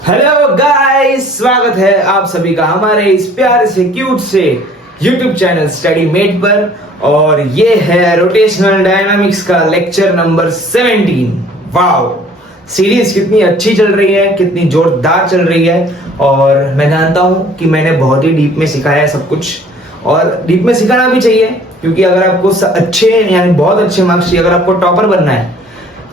Hello guys, स्वागत है आप सभी का हमारे इस प्यारे से क्यूट से YouTube चैनल स्टडी मेट पर। और ये है रोटेशनल डायनामिक्स का लेक्चर नंबर 17। वाओ, सीरीज कितनी अच्छी चल रही है, कितनी जोरदार चल रही है। और मैं जानता हूँ कि मैंने बहुत ही डीप में सिखाया है सब कुछ, और डीप में सिखाना भी चाहिए, क्योंकि अगर आपको अच्छे यानी बहुत अच्छे मार्क्स चाहिए, अगर आपको टॉपर बनना है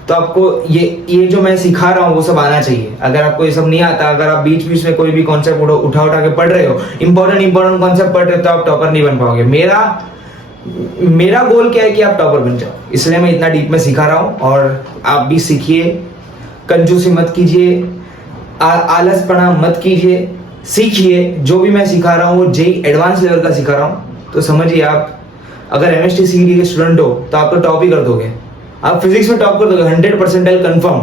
तो आपको ये जो मैं सिखा रहा हूँ वो सब आना चाहिए। अगर आपको ये सब नहीं आता, अगर आप बीच बीच में कोई भी कॉन्सेप्ट उठा के पढ़ रहे हो, इंपॉर्टेंट कॉन्सेप्ट पढ़ रहे हो, तो आप टॉपर नहीं बन पाओगे। मेरा गोल क्या है कि आप टॉपर बन जाओ, इसलिए मैं इतना डीप में सिखा रहा हूँ। और आप भी सीखिए, कंजूसी मत कीजिए, आलसपना मत कीजिए, सीखिए। जो भी मैं सिखा रहा हूँ वो जेई एडवांस लेवल का सिखा रहा हूँ। तो समझिए, आप अगर एमएसटी सीईटी के स्टूडेंट हो तो आप तो टॉप ही कर दोगे, आप फिजिक्स में टॉप कर दोगे 100% कंफर्म।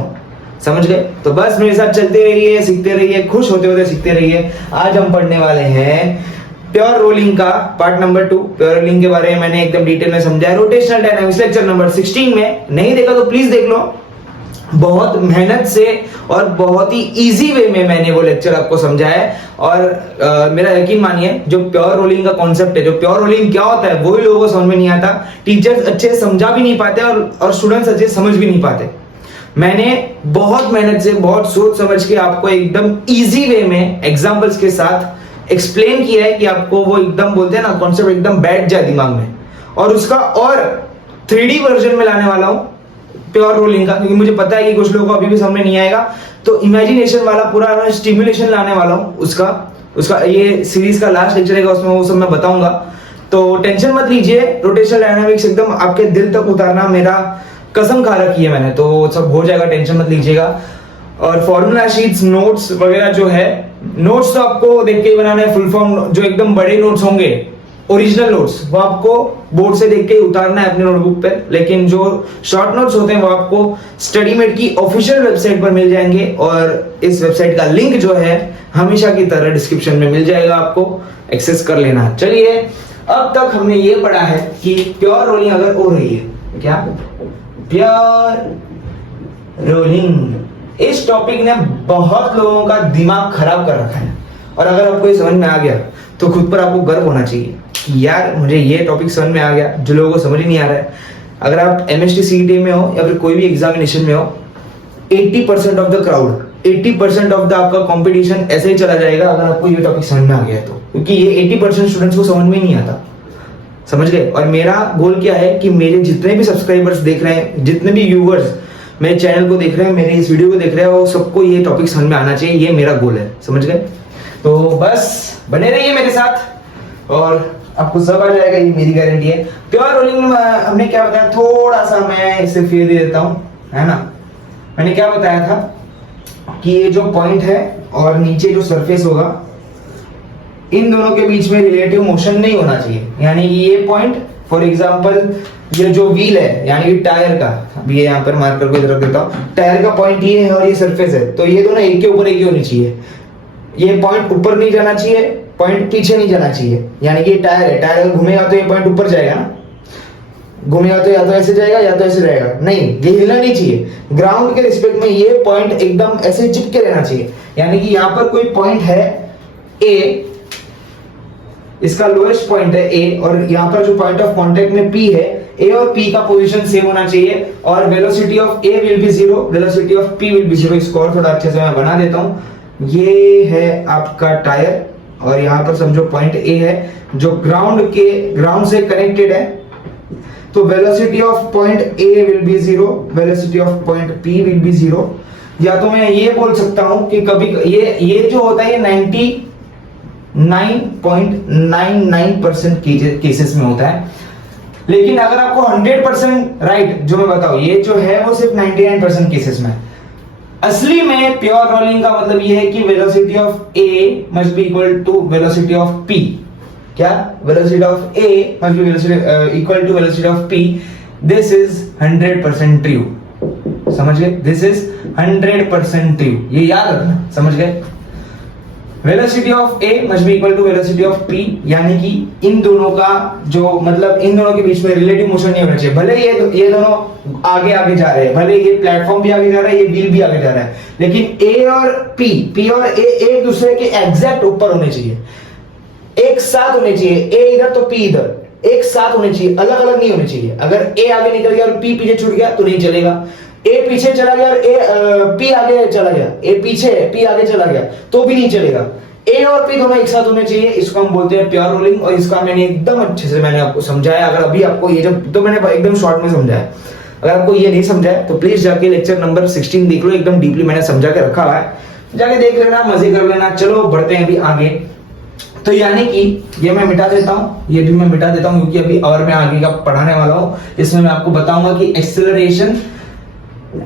समझ गए? तो बस मेरे साथ चलते रहिए, सीखते रहिए, खुश होते होते सीखते रहिए। आज हम पढ़ने वाले हैं प्योर रोलिंग का पार्ट नंबर 2। प्योर रोलिंग के बारे में मैंने एकदम डिटेल में समझाया रोटेशनल डायनामिक्स लेक्चर नंबर 16 में। नहीं देखा तो प्लीज देख लो, बहुत मेहनत से और बहुत ही इजी वे में मैंने वो लेक्चर आपको समझाया है। और मेरा यकीन मानिए, जो प्योर रोलिंग का कॉन्सेप्ट है, जो प्योर रोलिंग क्या होता है, वही लोगों को समझ में नहीं आता। टीचर्स अच्छे से समझा भी नहीं पाते और स्टूडेंट्स अच्छे से समझ भी नहीं पाते। मैंने बहुत मेहनत से, बहुत सोच समझ के आपको एकदम इजी वे में एग्जांपल्स के साथ एक्सप्लेन किया है कि आपको वो एकदम बोलते हैं ना, कॉन्सेप्ट एकदम बैठ जाए दिमाग में। और उसका और 3D वर्जन में लाने वाला हूं प्योर रोलिंग का, क्योंकि मुझे पता है कि कुछ लोगों को अभी भी समझ में नहीं आएगा। तो इमेजिनेशन वाला पूरा स्टिमुलेशन लाने वाला हूँ उसका ये सीरीज का लास्ट लेक्चर है, उसमें वो सब मैं बताऊंगा। तो टेंशन मत लीजिए, रोटेशनल डायनामिक्स एकदम आपके दिल तक उतारना मेरा कसम खा रखी है मैंने, तो सब हो जाएगा, टेंशन मत लीजिएगा। और फॉर्मूला शीट्स, नोट्स वगैरह जो है, नोट्स तो आपको देख के ही बनाना है। फुल फॉर्म जो एकदम बड़े नोट्स होंगे, ओरिजिनल नोट्स, वो आपको बोर्ड से देख के उतारना है अपने नोटबुक पे। लेकिन जो शॉर्ट नोट्स होते हैं वो आपको स्टडीमेट की ऑफिशियल वेबसाइट पर मिल जाएंगे, और इस वेबसाइट का लिंक जो है हमेशा की तरह डिस्क्रिप्शन में मिल जाएगा, आपको एक्सेस कर लेना। चलिए, अब तक हमने ये पढ़ा है कि प्योर रोलिंग अगर हो रही है, क्या प्योर रोलिंग, इस टॉपिक ने बहुत लोगों का दिमाग खराब कर रखा है। और अगर आपको ये समझ में आ गया तो खुद पर आपको गर्व होना चाहिए कि यार मुझे ये टॉपिक समझ में आ गया, जो लोगों को समझ ही नहीं आ रहा है। अगर आप एमएसटी सीईटी में हो या फिर कोई भी एग्जामिनेशन में हो, 80% of the crowd, 80% of the आपका कंपटीशन ऐसे ही चला जाएगा अगर आपको ये टॉपिक समझ में आ गया तो, क्योंकि ये 80% स्टूडेंट्स को समझ में ही नहीं आता। समझ गए? और मेरा गोल क्या है कि मेरे जितने भी सब्सक्राइबर्स देख रहे हैं, जितने भी व्यूअर्स मेरे चैनल को देख रहे हैं, मेरे इस वीडियो को देख रहे हैं, वो सबको ये टॉपिक समझ में आना चाहिए। ये मेरा गोल है। समझ गए? तो बस बने रहिए मेरे साथ और आपको सब आ जाएगा, ये मेरी गारंटी है। प्योर रोलिंग में हमने क्या बताया, थोड़ा सा मैं इसे फेर दे देता हूं, है ना। मैंने क्या बताया था कि ये जो पॉइंट है और नीचे जो सरफेस होगा, इन दोनों के बीच में रिलेटिव मोशन नहीं होना चाहिए। यानी कि ये पॉइंट, फॉर एग्जांपल ये जो व्हील है, यानी कि टायर का, अभी यहाँ पर मार्कर को इधर रख देता हूँ, टायर का पॉइंट ये है और ये सरफेस है, तो ये दोनों एक के ऊपर एक ही होनी चाहिए। ये पॉइंट ऊपर नहीं जाना चाहिए, पॉइंट पीछे नहीं जाना चाहिए। यानी कि टायर है, टायर अगर घूमेगा तो ये पॉइंट ऊपर जाएगा ना, घूमेगा तो या तो ऐसे जाएगा या तो ऐसे जाएगा, नहीं, ये हिलना नहीं चाहिए। ग्राउंड के रिस्पेक्ट में ये पॉइंट एकदम ऐसे चिपके रहना चाहिए। यानी कि यहाँ पर कोई पॉइंट है ए, इसका लोएस्ट पॉइंट है ए, और यहाँ पर जो पॉइंट ऑफ कांटेक्ट में पी है, ए और पी का पोजीशन सेम होना चाहिए, और velocity of A will be 0, velocity of P will be 0। इसको और थोड़ा अच्छे से मैं बना देता हूँ। ये है आपका टायर, और यहाँ पर समझो पॉइंट ए है जो ग्राउंड से कनेक्टेड है, तो velocity of point A will be 0, velocity of point P will be 0। या तो मैं ये बोल सकता हूं कि कभी ये जो होता है ये 99.99% केसेस में होता है। लेकिन अगर आपको 100% राइट जो मैं बताऊं, ये जो है वो सिर्फ 99% केसेस में। असली में प्योर रोलिंग का मतलब ये है कि velocity of A must be equal to velocity of P. क्या? Velocity of A must be equal to velocity of P. This is 100% true. समझ गए? दिस इज 100% ट्रू, ये याद रखना। समझ गए? Velocity of A must be equal to velocity of P, यानी कि इन दोनों का जो मतलब इन दोनों के बीच में रिलेटिव मोशन नहीं होना चाहिए। भले ये दोनों आगे आगे जा रहे हैं, भले ये प्लेटफॉर्म भी आगे जा रहा है, ये व्हील भी आगे जा रहा है, लेकिन ए और पी और ए एक दूसरे के एग्जैक्ट ऊपर होने चाहिए, एक साथ होने चाहिए। ए इधर तो पी इधर, एक साथ होने चाहिए, अलग अलग नहीं होने चाहिए। अगर ए आगे निकल गया और पी पीछे छूट गया तो नहीं चलेगा। ए पीछे चला गया और पी आगे चला गया, ए पीछे पी आगे चला गया तो भी नहीं चलेगा। ए और पी दोनों एक साथ होने चाहिए, इसको हम बोलते हैं प्योर रोलिंग। और इसका मैंने एकदम अच्छे से मैंने आपको समझाया। अगर अभी आपको ये जब तो मैंने एकदम शॉर्ट में समझाया, अगर आपको ये नहीं समझाया तो प्लीज जाके लेक्चर नंबर 16 देख लो, एकदम डीपली मैंने समझा के रखा हुआ है, जाके देख लेना, मजे कर लेना। चलो बढ़ते हैं अभी आगे। तो यानी कि ये मैं मिटा देता हूं, ये भी मैं मिटा देता हूं क्योंकि अभी और मैं आगे का पढ़ाने वाला हूं। इसमें मैं आपको बताऊंगा कि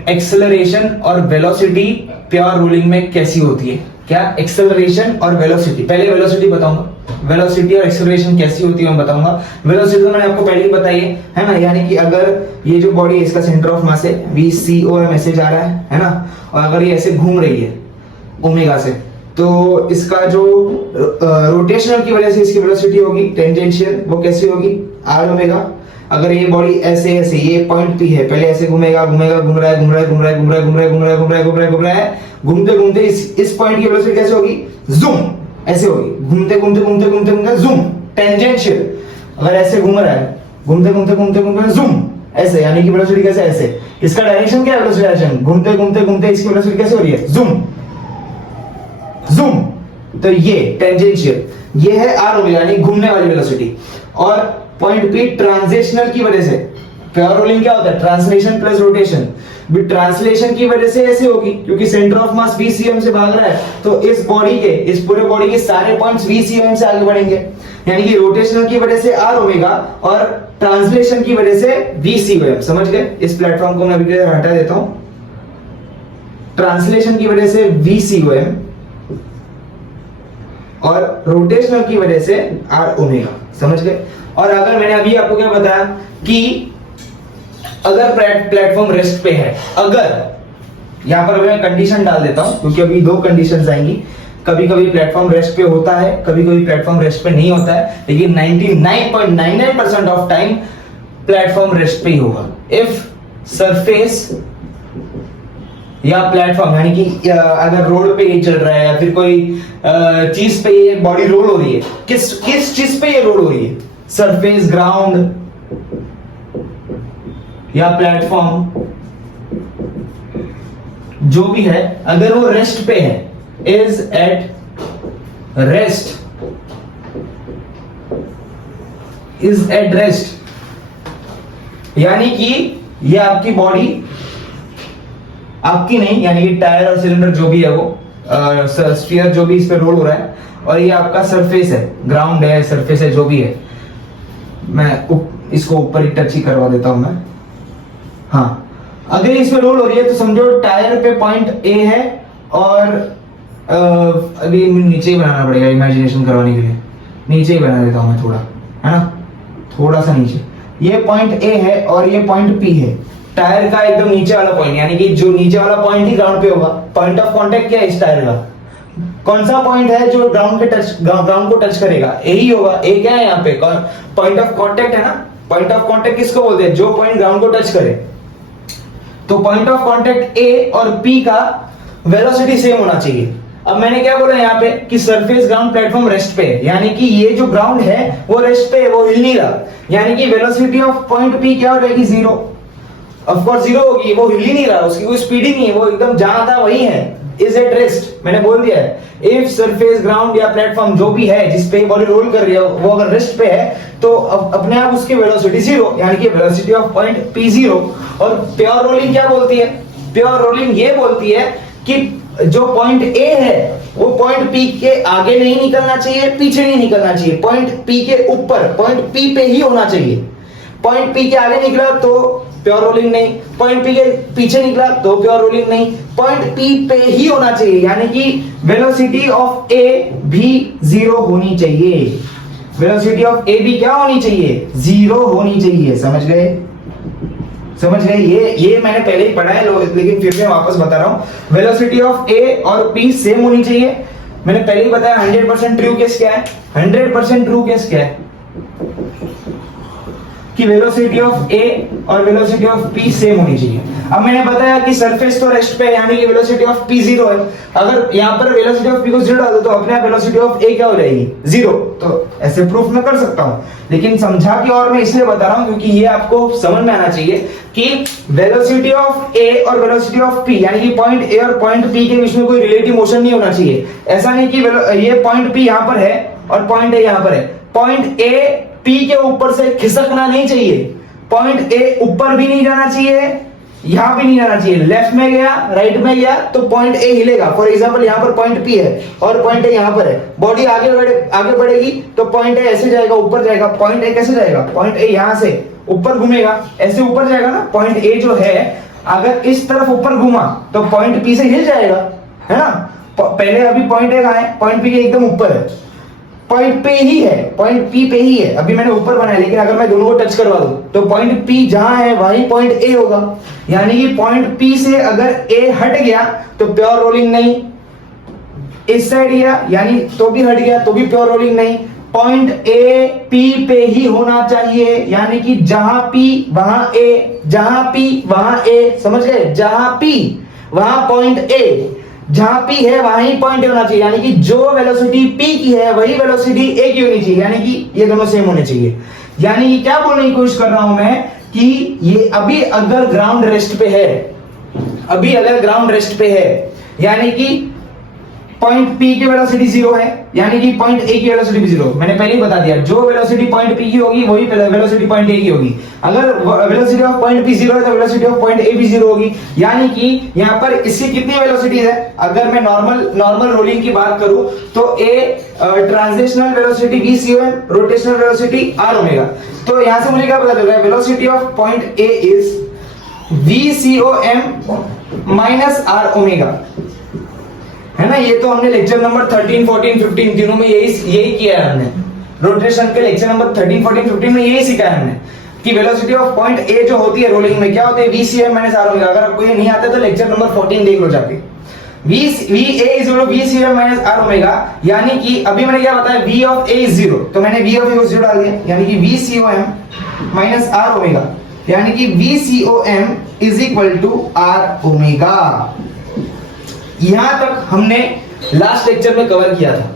एक्सेलरेशन और वेलोसिटी प्योर रोलिंग में कैसी होती है। क्या एक्सेलरेशन और वेलोसिटी, पहले वेलोसिटी बताऊंगा, वेलोसिटी और एक्सेलरेशन कैसी होती है मैं बताऊंगा। वेलोसिटी तो मैंने आपको पहले ही बताई है ना, यानी कि अगर ये जो बॉडी है इसका सेंटर ऑफ मास है VCOM ऐसे जा रहा है ना, और अगर ये ऐसे घूम रही है ओमेगा से, तो इसका जो रोटेशनल की वजह से इसकी वेलोसिटी होगी टेंजेंशियल, वो कैसी होगी R ओमेगा। अगर ये बॉडी ऐसे ऐसे, ये पॉइंट P है, पहले ऐसे घूमेगा, घूम रहा है, घूमते घूमते इस पॉइंट की वेलोसिटी कैसे होगी, जूम ऐसे होगी, घूमते जूम टेंजेंशियल। अगर ऐसे घूम रहा है, घूमते जूम ऐसे, यानी कि वेलोसिटी कैसे ऐसे। इसका डायरेक्शन क्या है, वेलोसिटी डायरेक्शन, घूमते इसकी वेलोसिटी कैसे हो रही है, जूम। तो ये टेंजेंशियल, ये है R ओमेगा यानी घूमने वाली वेलोसिटी। और पॉइंट P ट्रांजिशनल की वजह से, प्योर रोलिंग क्या होता है, ट्रांसलेशन प्लस रोटेशन। भी ट्रांसलेशन की वजह से ऐसे होगी क्योंकि सेंटर ऑफ मास VCM से भाग रहा है, तो इस बॉडी के, इस पूरे बॉडी के सारे पॉइंट्स VCM से आगे बढ़ेंगे, यानी कि रोटेशनल की वजह से R ओमेगा और ट्रांसलेशन की वजह से VCOM। समझ गए। इस प्लेटफॉर्म को मैं अभी हटा देता हूं। ट्रांसलेशन की वजह से VCOM और रोटेशनल की वजह से R ओमेगा। समझ गए। और अगर मैंने अभी आपको क्या बताया कि अगर प्लेटफॉर्म रेस्ट पे है, अगर यहां पर मैं कंडीशन डाल देता हूं क्योंकि अभी दो कंडीशंस आएंगी, कभी कभी प्लेटफॉर्म रेस्ट पे होता है, कभी कभी प्लेटफॉर्म रेस्ट पे नहीं होता है, लेकिन 99.99% ऑफ टाइम प्लेटफॉर्म रेस्ट पे ही होगा। इफ सरफेस या प्लेटफॉर्म, यानी कि अगर रोड पे ये चल रहा है या फिर कोई चीज पे ये बॉडी रोल हो रही है, किस चीज पे ये रोल हो रही है, सरफेस, ग्राउंड या प्लेटफॉर्म, जो भी है, अगर वो रेस्ट पे है, is at rest, is at rest, यानी कि ये आपकी बॉडी, आपकी नहीं, यानी कि टायर और सिलेंडर जो भी है वो स्फीयर जो भी इस पे रोल हो रहा है, और ये आपका सरफेस है, ग्राउंड है, सरफेस है, जो भी है। मैं इसको ऊपर ही टच ही करवा देता हूं मैं। हाँ, अगर इस पे रोल हो रही है तो समझो टायर पे पॉइंट ए है, और अभी नीचे ही बनाना पड़ेगा इमेजिनेशन करवाने के लिए, नीचे ही बना देता हूं मैं थोड़ा, है ना, थोड़ा सा नीचे। ये पॉइंट ए है और ये पॉइंट पी है, टायर का एकदम नीचे वाला पॉइंट, यानी कि जो नीचे वाला पॉइंट ही ग्राउंड पे होगा। पॉइंट ऑफ कांटेक्ट क्या है इस टायर का, कौन सा पॉइंट है जो ग्राउंड को टच करेगा, ए ही होगा। ए क्या है यहाँ पे, पॉइंट ऑफ कांटेक्ट है ना। पॉइंट ऑफ कांटेक्ट किसको बोलते हैं, जो पॉइंट ग्राउंड को टच करे। तो पॉइंट ऑफ कांटेक्ट ए और पी का वेलोसिटी सेम होना चाहिए। अब मैंने क्या बोला यहाँ पे कि सरफेस, ग्राउंड, प्लेटफॉर्म रेस्ट पे है, यानी कि ये जो ग्राउंड है वो रेस्ट पे है, वो हिल नहीं रहा, यानी कि वेलोसिटी ऑफ पॉइंट पी क्या हो जाएगी, 0। ऑफ कोर्स 0 होगी, वो हिल ही नहीं रहा, उसकी कोई स्पीड ही नहीं है, वो एकदम जहां था वही है, इज एट रेस्ट। मैंने बोल दिया है, इफ सरफेस, ग्राउंड या प्लेटफॉर्म जो भी है जिस पे बॉडी रोल कर रही है वो अगर रेस्ट पे है तो अपने आप उसकी वेलोसिटी 0, यानी कि वेलोसिटी ऑफ पॉइंट पी 0। और प्योर रोलिंग क्या बोलती है, प्योर रोलिंग ये बोलती है कि जो पॉइंट ए है वो पॉइंट पी के आगे नहीं निकलना चाहिए, पीछे नहीं निकलना चाहिए, पॉइंट पी के ऊपर, पॉइंट पी पे ही होना चाहिए। पॉइंट पी के आगे निकला तो प्योर रोलिंग नहीं, पॉइंट पी के पीछे निकला तो प्योर रोलिंग नहीं, पॉइंट पी पे ही होना चाहिए, यानी कि वेलोसिटी ऑफ ए भी 0 होनी चाहिए। वेलोसिटी ऑफ ए भी क्या होनी चाहिए, 0 होनी चाहिए। समझ गए, समझ गए। ये मैंने पहले ही पढ़ा है, लेकिन फिर मैं वापस बता रहा हूं। वेलोसिटी ऑफ ए और पी सेम होनी चाहिए, मैंने पहले ही बताया 100% ट्रू केस क्या है, 100% ट्रू केस क्या है कि वेलोसिटी ऑफ ए और वेलोसिटी ऑफ पी सेम होनी चाहिए। अब मैंने बताया कि सरफेस तो रेस्ट पे है, यानी कि वेलोसिटी ऑफ पी 0 है। अगर यहाँ पर वेलोसिटी ऑफ पी को 0 डाल दो तो अपने आप वेलोसिटी ऑफ ए क्या हो जाएगी, 0। तो ऐसे प्रूफ मैं कर सकता हूँ, लेकिन समझा कि और मैं इसलिए बता रहा हूँ क्योंकि ये आपको समझ में आना चाहिए कि वेलोसिटी ऑफ ए और वेलोसिटी ऑफ पी, यानी कि पॉइंट ए और पॉइंट पी के बीच में कोई रिलेटिव मोशन नहीं होना चाहिए। ऐसा नहीं कि ये पॉइंट पी यहाँ पर है और पॉइंट ए यहाँ पर है, पॉइंट ए पी के ऊपर से खिसकना नहीं चाहिए, पॉइंट ए ऊपर भी नहीं जाना चाहिए, यहां भी नहीं जाना चाहिए। लेफ्ट में गया, राइट में गया तो पॉइंट ए हिलेगा। फॉर एग्जांपल यहां पर पॉइंट पी है और पॉइंट ए यहां पर है, बॉडी आगे बढ़ेगी तो पॉइंट ए ऐसे जाएगा, ऊपर जाएगा। पॉइंट ए कैसे जाएगा, पॉइंट ए यहां से ऊपर घूमेगा, ऐसे ऊपर जाएगा ना। पॉइंट ए जो है अगर इस तरफ ऊपर घूमा तो पॉइंट पी से हिल जाएगा, है ना। पहले अभी पॉइंट ए कहां है, पॉइंट पी के एकदम ऊपर है, पॉइंट पे ही है, पॉइंट पी पे ही है। अभी मैंने ऊपर बनाया, लेकिन अगर मैं दोनों को टच करवा दूं तो पॉइंट पी जहां है वहीं पॉइंट ए होगा। यानी कि पॉइंट पी से अगर ए हट गया तो प्योर रोलिंग नहीं, इस साइड गया यानी तो भी हट गया तो भी प्योर रोलिंग नहीं। पॉइंट ए पी पे ही होना चाहिए, यानी कि जहां पी वहां ए, जहां पी वहां ए, समझ गए। जहां पी वहां पॉइंट ए, जहां पी है वहां ही पॉइंट होना चाहिए, यानी कि जो वेलोसिटी पी की है वही वेलोसिटी ए की होनी चाहिए, यानी कि ये दोनों सेम होने चाहिए। यानी कि क्या बोलने की कोशिश कर रहा हूं मैं कि ये अभी अगर ग्राउंड रेस्ट पे है, अभी अगर ग्राउंड रेस्ट पे है, यानी कि पॉइंट पी की वेलोसिटी 0 है, यानी कि पॉइंट ए की वेलोसिटी भी 0। मैंने पहले ही बता दिया, जो वेलोसिटी पॉइंट पी की होगी वही वेलोसिटी पॉइंट ए की होगी। अगर वेलोसिटी ऑफ पॉइंट पी 0 है तो वेलोसिटी ऑफ पॉइंट ए भी 0 होगी। यानी कि यहाँ पर इसकी कितनी वेलोसिटी है, अगर मैं नॉर्मल रोलिंग की बात करूं तो a transitional velocity v c o m, rotational velocity r omega. तो यहां से मुझे क्या पता चल रहा है, velocity of point A is v c o m minus r omega, है ना। ये तो हमने लेक्चर नंबर 13, 14, 15 तीनों में यही किया है हमने। रोटेशन के लेक्चर नंबर 13, 14, 15 में यही सीखा है हमने कि वेलोसिटी ऑफ पॉइंट ए जो होती है रोलिंग में क्या होती है, VCM माइनस r ओमेगा। अगर आपको ये नहीं आता तो लेक्चर नंबर 14 देख लो जाके। VA is VCM minus r omega, यानी कि अभी मैंने क्या बताया, V ऑफ A इज 0, तो मैंने V ऑफ A को 0 डाल दिया, यानी कि VCOM माइनस r ओमेगा, यानी कि VCOM is equal to r omega. यहां तक हमने लास्ट लेक्चर में कवर किया था।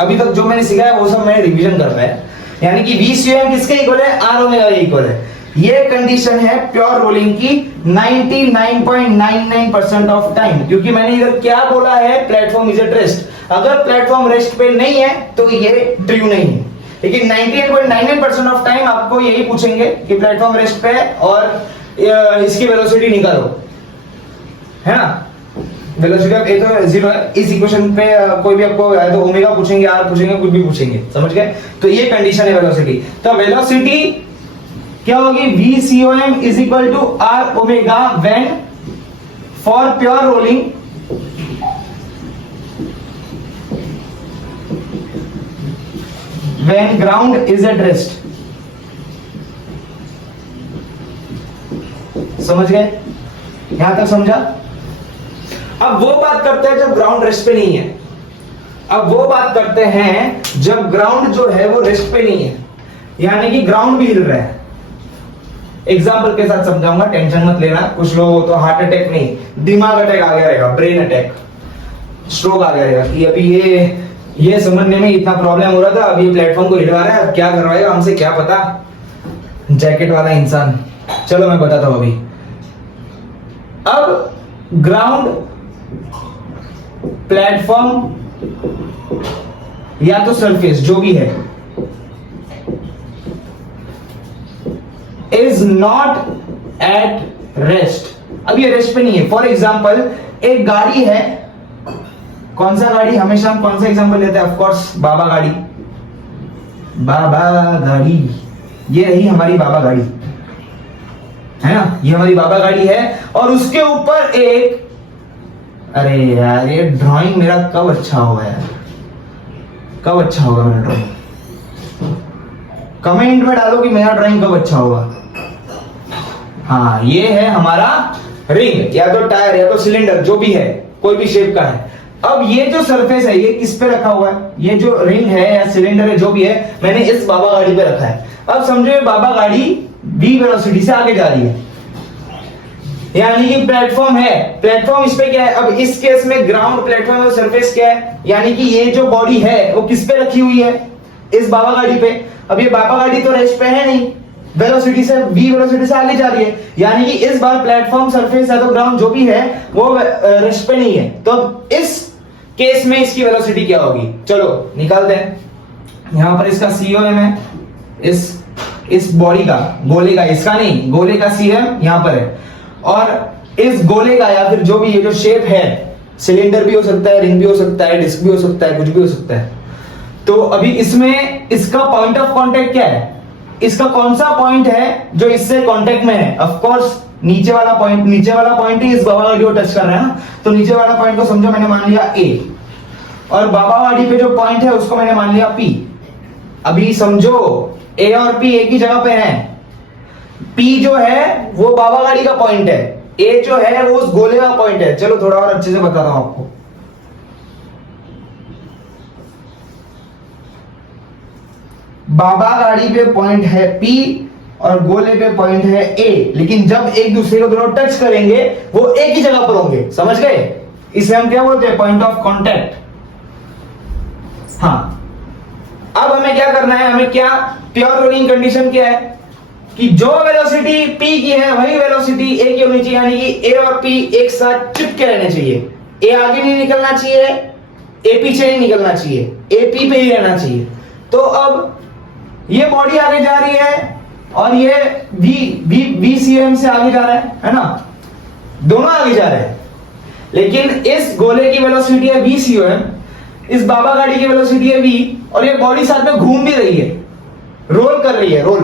अभी तक जो मैंने सिखाया वो सब मैं रिवीजन कर रहा है, यानी कि VCOM किसके इक्वल है, r ओमेगा के इक्वल है। ये कंडीशन है प्योर रोलिंग की 99.99% ऑफ टाइम, क्योंकि मैंने इधर क्या बोला है, प्लेटफॉर्म इज एट रेस्ट। अगर प्लेटफॉर्म रेस्ट पे नहीं है तो ये ट्रू नहीं है, लेकिन 98.99% ऑफ टाइम आपको यही पूछेंगे कि प्लेटफॉर्म रेस्ट पे है और इसकी वेलोसिटी निकालो, है ना। वेलोसिटी ऑफ ए तो 0 है, इस इक्वेशन पे कोई भी आपको या तो ओमेगा पूछेंगे, आर पूछेंगे, कुछ भी पूछेंगे, समझ गए। तो ये कंडीशन है वेलोसिटी। तो वेलोसिटी क्या होगी, VCOM is equal to r omega when for pure rolling when ground is at rest. समझ गए, यहां तक समझा। अब वो बात करते हैं जब ग्राउंड रेस्ट पे नहीं है, अब वो बात करते हैं जब ग्राउंड जो है वो रेस्ट पे नहीं है, यानी कि ग्राउंड भी हिल रहा है। एग्जाम्पल के साथ समझाऊंगा, टेंशन मत लेना। कुछ लोगों तो हार्ट अटैक नहीं, दिमाग अटैक आ गया रहेगा, ब्रेन अटैक, स्ट्रोक आ गया रहेगा कि अभी ये समझने में इतना प्रॉब्लम हो रहा था, अभी प्लेटफॉर्म को हिलवा रहा है, अब क्या करवाएगा हमसे क्या पता, जैकेट वाला इंसान। चलो मैं बताता हूं अभी। अब ग्राउंड, प्लेटफॉर्म या तो सरफेस जो भी है इज नॉट एट रेस्ट। अब ये रेस्ट पे नहीं है। फॉर एग्जाम्पल एक गाड़ी है, कौन सा गाड़ी, हमेशा हम कौन सा एग्जाम्पल लेते हैं, ऑफकोर्स बाबा गाड़ी। बाबा गाड़ी, ये रही हमारी बाबा गाड़ी, है ना, ये हमारी बाबा गाड़ी है और उसके ऊपर एक, अरे यार ये ड्राइंग मेरा कब अच्छा होगा यार, कब अच्छा होगा मेरा ड्राइंग, कमेंट में डालो कि मेरा ड्राइंग कब अच्छा होगा। हाँ, ये है हमारा रिंग, या तो टायर या तो सिलेंडर, जो भी है, कोई भी शेप का है। अब ये जो सरफेस है ये किस पे रखा हुआ है, ये जो रिंग है या सिलेंडर है जो भी है, मैंने इस बाबा गाड़ी पे रखा है। अब समझो ये बाबा गाड़ी v वेलोसिटी से आगे जा रही है, यानी कि प्लेटफॉर्म है, प्लेटफॉर्म इस पे क्या है, अब इस केस में ग्राउंड प्लेटफॉर्म और सरफेस क्या है, यानी कि ये जो बॉडी है वो किस पे रखी हुई है, इस बाबा गाड़ी पे। अब ये बाबा गाड़ी तो रेस्ट पे है नहीं, वेलोसिटी से v वेलोसिटी से आगे जा रही है, यानी कि इस बार प्लेटफॉर्म सरफेस या तो ग्राउंड जो भी है वो रेस्ट पे नहीं है। तो अब इस केस में इसकी वेलोसिटी क्या होगी, चलो निकालते हैं। यहां पर इसका COM है, इस बॉडी का, गोले का, इसका नहीं, गोले का CM यहां पर है, और इस गोले का या फिर जो भी ये जो शेप है, सिलेंडर भी हो सकता है, रिंग भी हो सकता है, डिस्क भी हो सकता है, कुछ भी हो सकता है। तो अभी इसमें इसका पॉइंट ऑफ कांटेक्ट क्या है, इसका कौन सा पॉइंट है जो इससे कांटेक्ट में है, ऑफ कोर्स नीचे वाला पॉइंट ही इस बाबा गाड़ी को टच कर रहा है ना, तो नीचे वाला पॉइंट को समझो मैंने मान लिया A, और बाबा गाड़ी पे जो पॉइंट है उसको मैंने मान लिया P। अभी समझो A और P एक ही जगह पे हैं, P जो है वो बाबा गाड़ी का पॉइंट है, A जो है वो उस गोले का पॉइंट है। चलो थोड़ा और अच्छे से बता रहा हूं आपको। बाबा गाड़ी पे पॉइंट है P और गोले पे पॉइंट है A, लेकिन जब एक दूसरे को दोनों टच करेंगे वो एक ही जगह पर होंगे, समझ गए? इसे हम क्या बोलते हैं, पॉइंट ऑफ कांटेक्ट। हाँ, अब हमें क्या करना है, हमें क्या प्योर रोलिंग कंडीशन क्या है कि जो वेलोसिटी P की है वही वेलोसिटी A की होनी चाहिए, यानी कि A और P एक साथ चिपके रहने चाहिए। A आगे नहीं निकलना चाहिए, A पीछे नहीं निकलना चाहिए, A P पे ही रहना चाहिए। तो अब ये बॉडी आगे जा रही है और ये VCM से आगे जा रहा है ना, दोनों आगे जा रहे हैं, लेकिन इस गोले की वेलोसिटी है VCM, इस बाबा गाड़ी की वेलोसिटी है V, और ये बॉडी साथ में घूम भी रही है, रोल कर रही है, रोल,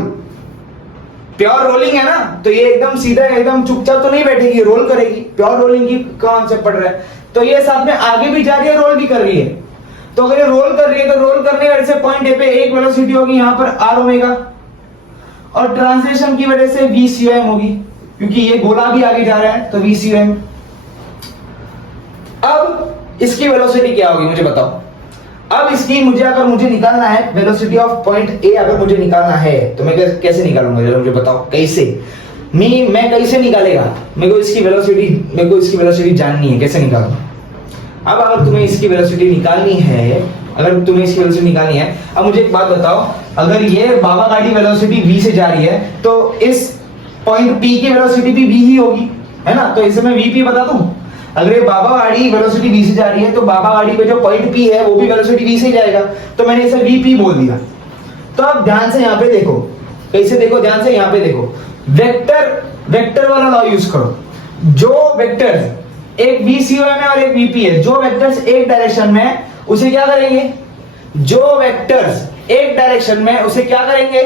प्योर रोलिंग है ना, तो ये एकदम सीधा एकदम चुपचाप तो नहीं बैठेगी, रोल करेगी, प्योर रोलिंग की कॉन्सेप्ट पढ़ रहा है। तो ये साथ में आगे भी जा रही है, रोल भी कर रही है। तो अगर ये रोल कर रही है तो रोल करने की वजह से पॉइंट ए पे एक वेलोसिटी होगी यहां पर r ओमेगा, और ट्रांसलेशन की वजह से VCM होगी, क्योंकि ये गोला भी आगे जा रहा है तो VCM। अब इसकी वेलोसिटी क्या होगी मुझे बताओ। अब इसकी अगर मुझे निकालना है वेलोसिटी ऑफ पॉइंट ए, अगर मुझे निकालना है तो मैं कैसे निकालूंगा, जरा मुझे बताओ कैसे। मैं कैसे निकालेगा, मेरे को इसकी वेलोसिटी जाननी है, कैसे निकालूंगा। अब अगर तुम्हें इसकी वेलोसिटी निकालनी है, अब मुझे एक बात बताओ, अगर ये बाबा गाड़ी वेलोसिटी v से जा रही है तो इस पॉइंट P की वेलोसिटी भी v ही होगी, है ना, तो इसे मैं Vp बता दूं। अगर ये बाबा गाड़ी वेलोसिटी v से जा रही है तो बाबा गाड़ी पे जो पॉइंट P है वो भी वेलोसिटी v से ही जाएगा, तो मैंने इसे Vp बोल दिया। तो अब ध्यान से यहाँ पे देखो, कैसे देखो, ध्यान से यहाँ पे देखो, वेक्टर वाला लॉ यूज करो। जो वेक्टर एक VCM है और एक VP है, जो वेक्टर्स एक डायरेक्शन में है उसे क्या करेंगे, उसे क्या करेंगे,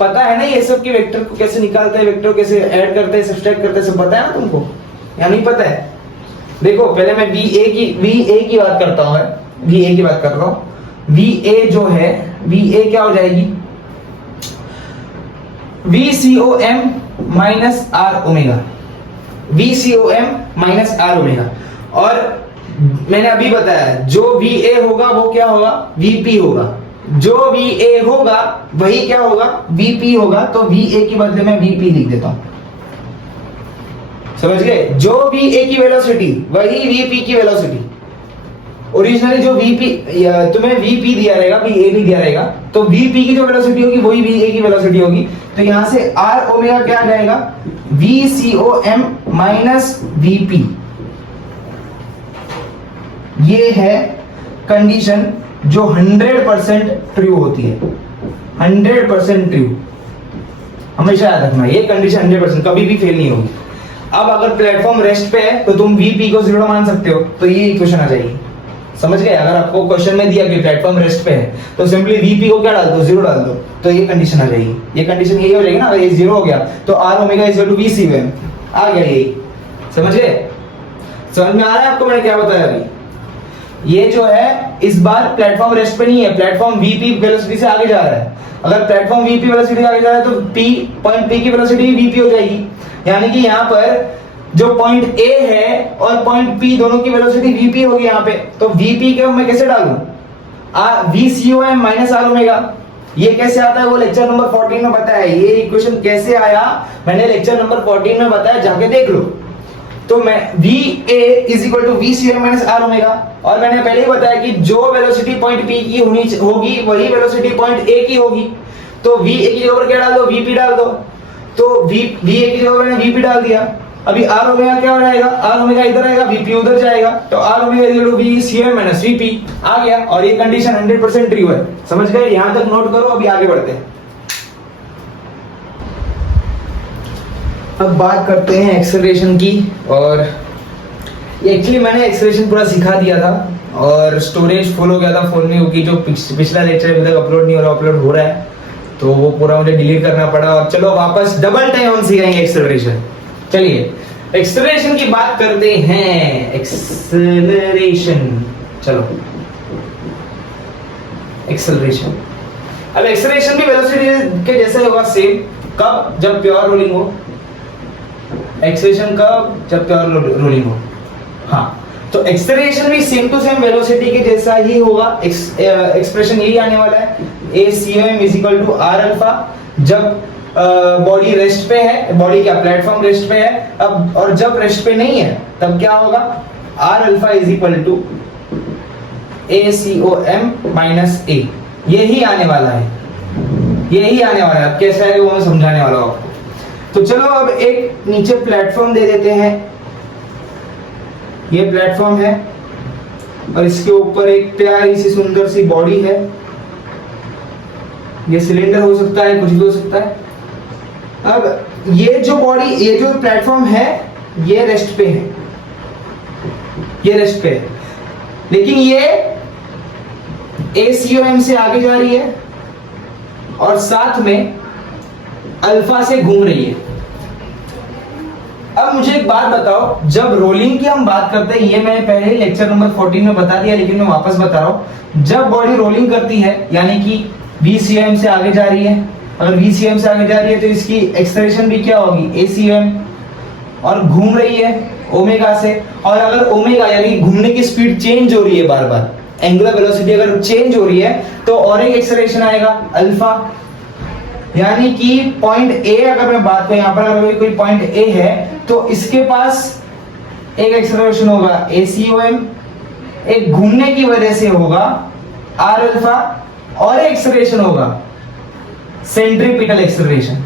पता है ना ये सब कि वेक्टर को कैसे निकालते हैं, वेक्टर को कैसे ऐड करते हैं, सब्सट्रैक्ट करते हैं, सब पता है ना तुमको या नहीं पता है। देखो पहले मैं VA की बात करता हूं, VA की बात कर रहा हूं। VA जो है, VA क्या हो जाएगी, VCOM minus R omega, VCOM minus R omega. और मैंने अभी बताया जो VA होगा वो क्या होगा, VP होगा, जो VA होगा वही क्या होगा, VP होगा। तो VA की बदले में VP लिख देता हूं, समझ गए। जो VA की वेलोसिटी वही VP की वेलोसिटी। ओरिजिनली जो VP तुम्हें VP दिया रहेगा, VA भी दिया रहेगा, तो VP की जो वेलोसिटी होगी वही VA की वेलोसिटी होगी। तो यहां से R ओमेगा क्या आ जाएगा, VCOM माइनस VP। ये है कंडीशन जो 100% ट्रू होती है, 100% ट्रू, हमेशा याद रखना ये कंडीशन 100% कभी भी फेल नहीं होगी। अब अगर प्लेटफॉर्म रेस्ट पे है तो तुम VP को 0 मान सकते हो, तो ये इक्वेशन आ जाएगी, समझ गए। अगर आपको क्वेश्चन में दिया कि प्लेटफॉर्म रेस्ट पे है तो सिंपली VP को क्या डाल दो, 0 डाल दो, तो ये कंडीशन आ जाएगी। ये कंडीशन यही हो जाएगी ना, अगर ये 0 हो गया तो R omega is equal to VCOM आ गया, यही समझ गए। समझ में आ रहा है आपको मैंने क्या बताया अभी। ये जो है इस बार प्लेटफॉर्म रेस्ट पे नहीं है, प्लेटफॉर्म VP वेलोसिटी से आगे जा रहा है। अगर प्लेटफॉर्म VP वेलोसिटी से आगे जा रहा है तो पॉइंट P की वेलोसिटी VP हो जाएगी, यानी कि यहाँ पर जो पॉइंट ए है और पॉइंट पी दोनों की वेलोसिटी वीपी होगी यहाँ पे, तो वीपी को मैं कैसे डालूं, VCOM माइनस आर ओमेगा। ये कैसे आता है वो लेक्चर नंबर 14 में बताया है। ये इक्वेशन कैसे आया मैंने लेक्चर नंबर 14 में बताया, जाके देख लो। तो मैं VA is equal to VCOM minus R omega, और मैंने पहले ही बताया कि जो वेलोसिटी पॉइंट P की होगी वही वेलोसिटी पॉइंट A की होगी। तो VA की जगह क्या डाल दो, VP डाल दो। तो VA की जगह मैंने VP डाल दिया। अभी आर ओमेगा क्या हो जाएगा, आर ओमेगा इधर आएगा, VP उधर जाएगा, तो R omega equal to VCOM minus VP आ गया, और ये कंडीशन 100% ट्रू है। समझ गए, यहां तक नोट करो। अभी आगे बढ़ते हैं। अब बात करते हैं एक्सेलरेशन की, और एक्चुअली मैंने एक्सेलरेशन पूरा सिखा दिया था और स्टोरेज फुल हो गया था फोन में, क्योंकि जो पिछला लेक्चर अभी तक अपलोड नहीं हो रहा, अपलोड हो रहा है, तो वो पूरा मुझे डिलीट करना पड़ा। और चलो वापस डबल टाइम हम सिखाएंगे एक्सेलरेशन। चलिए एक्सेलरेशन की बात करते हैं। एक्सेलरेशन, चलो एक्सेलरेशन। अब एक्सेलरेशन भी वेलोसिटी के जैसा होगा सेम। कब, जब प्योर रोलिंग हो। एक्सेलरेशन कब, जब प्योर रोलिंग हो। हाँ, तो एक्सेलरेशन भी सेम टू सेम वेलोसिटी के जैसा ही होगा। एक्सप्रेशन यही आने वाला है, ACOM is equal to R alpha, जब बॉडी रेस्ट पे है, बॉडी क्या प्लेटफॉर्म रेस्ट पे है अब, और जब रेस्ट पे नहीं है तब क्या होगा, R alpha is equal to ACOM minus A। यही आने वाला है, यही आने वाला है। अब कैसा है वो मैं समझाने वाला हूं आपको। तो चलो अब एक नीचे प्लेटफॉर्म दे देते हैं। ये प्लेटफॉर्म है और इसके ऊपर एक प्यारी सी सुंदर सी बॉडी है। ये सिलेंडर हो सकता है, कुछ भी हो सकता है। अब ये जो बॉडी, ये जो प्लेटफॉर्म है, ये रेस्ट पे है, ये रेस्ट पे है, लेकिन ये ACOM से आगे जा रही है और साथ में अल्फा से घूम रही है। अब मुझे एक बात बताओ, जब रोलिंग की हम बात करते हैं, ये मैं पहले ही लेक्चर नंबर 14 में बता दिया, लेकिन मैं वापस बता रहा हूं। जब बॉडी रोलिंग करती है, यानी कि VCOM से आगे जा रही है, अगर VCOM से आगे जा रही है तो इसकी एक्सेलरेशन भी क्या होगी, ACOM, और घूम रही है ओमेगा से। और अगर ओमेगा यानी घूमने की स्पीड चेंज हो रही है बार बार, एंगुलर वेलोसिटी अगर चेंज हो रही है, तो और एक एक्सेलरेशन आएगा अल्फा। यानी कि पॉइंट A, अगर मैं बात करूं यहां पर, अगर कोई पॉइंट A है तो इसके पास एक एक्सेलरेशन होगा ACOM, एक घूमने की वजह से होगा आर अल्फा, और एक एक्सेलरेशन होगा सेंट्रीपिटल एक्सेलरेशन।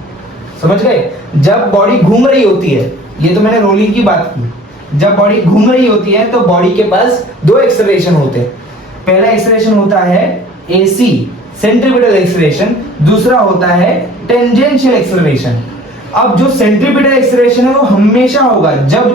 समझ गए, जब बॉडी घूम रही होती है, ये तो मैंने रोलिंग की बात की, जब बॉडी घूम रही होती है तो बॉडी के पास दो एक्सेलरेशन होते हैं। पहला एक्सेलरेशन होता है AC सेंट्रीपिटल एक्सेलरेशन, दूसरा होता है टेंजेंशियल एक्सेलरेशन। अब जो सेंट्रीपिटल एक्सेलरेशन है वो हमेशा होगा जब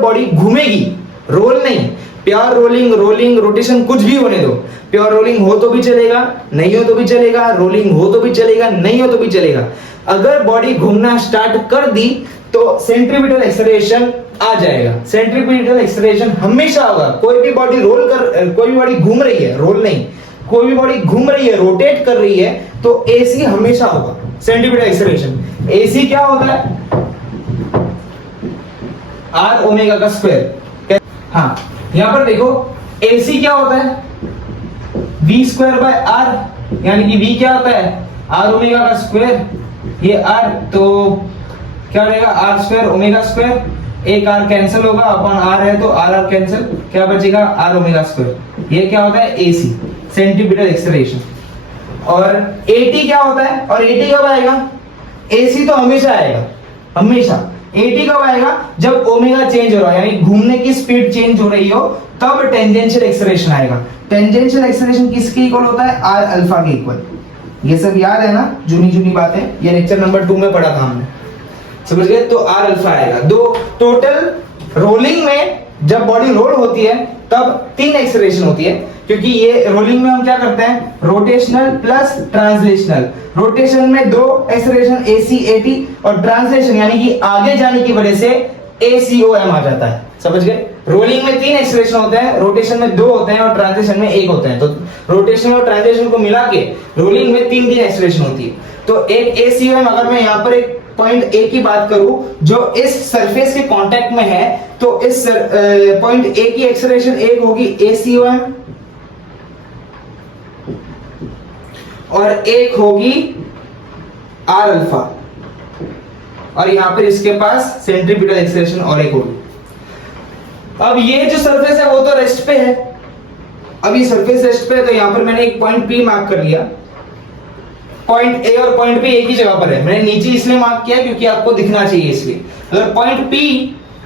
बॉडी घूमेगी, रोल नहीं, प्योर रोलिंग, रोटेशन कुछ भी होने दो। प्योर रोलिंग हो तो भी चलेगा, नहीं हो तो भी चलेगा, रोलिंग हो तो भी चलेगा, नहीं हो तो भी चलेगा। अगर बॉडी घूमना स्टार्ट कर दी तो सेंट्रीपिटल एक्सेलरेशन आ जाएगा। सेंट्रीपिटल एक्सेलरेशन हमेशा होगा। कोई भी बॉडी कोई भी बॉडी घूम रही है, रोल नहीं, कोई भी बॉडी घूम रही है, रोटेट कर रही है, तो AC हमेशा होगा, सेंट्रीपिटल एक्सेलरेशन। AC क्या होता है, आर ओमेगा का स्क्वायर। हाँ, यहां पर देखो AC क्या होता है, V स्क्वायर बाय R, यानी कि V क्या होता है, आर ओमेगा का स्क्वायर, ये R, तो क्या रहेगा R स्क्वायर ओमेगा स्क्वायर, एक R कैंसिल होगा, अपन R है तो R कैंसिल, क्या बचेगा R ओमेगा स्क्वायर। ये क्या होता है AC सेंट्रीपिटल एक्सेलरेशन। और AT क्या होता है, और AT कब आएगा, AC तो हमेशा आएगा, हमेशा। AT कब आएगा, जब ओमेगा चेंज हो रहा है, यानी घूमने की स्पीड चेंज हो रही हो, तब टेंजेंशियल एक्सेलरेशन आएगा। टेंजेंशियल एक्सेलरेशन किसके इक्वल होता है, R अल्फा के इक्वल। ये सब याद है ना, जुनी बातें, ये लेक्चर नंबर 2 में पढ़ा था हमने, समझ गए। तो R अल्फा आएगा। दो टोटल रोलिंग में जब बॉडी रोल होती है तब 3 एक्सेलरेशन होती है, क्योंकि ये रोलिंग में हम क्या करते हैं, रोटेशनल प्लस ट्रांसलेशनल। रोटेशन में 2 एक्सेलरेशन AC AT, और ट्रांसलेशन यानी कि आगे जाने की वजह से ACOM आ जाता है। समझ गए, रोलिंग में 3 एक्सेलरेशन होते हैं, रोटेशन में 2 होते हैं और ट्रांसलेशन में 1 होते हैं। तो रोटेशन और ट्रांसलेशन को मिला के रोलिंग में 3 एक्सेलरेशन होती है। तो एक ACOM, अगर मैं यहाँ पर एक पॉइंट ए की बात करूं जो इस सरफेस के कांटेक्ट में है, तो इस पॉइंट ए की एक्सेलरेशन एक होगी ACOM और एक होगी R अल्फा, और यहां पर इसके पास सेंट्रीपिटल एक्सेलरेशन और एक होगी। अब ये जो सरफेस है वो तो रेस्ट पे है, अब ये सरफेस रेस्ट पे है, तो यहां पर मैंने एक पॉइंट P मार्क कर लिया। पॉइंट ए और पॉइंट P एक ही जगह पर है, मैंने नीचे इसलिए मार्क किया क्योंकि आपको दिखना चाहिए इसलिए। अगर पॉइंट P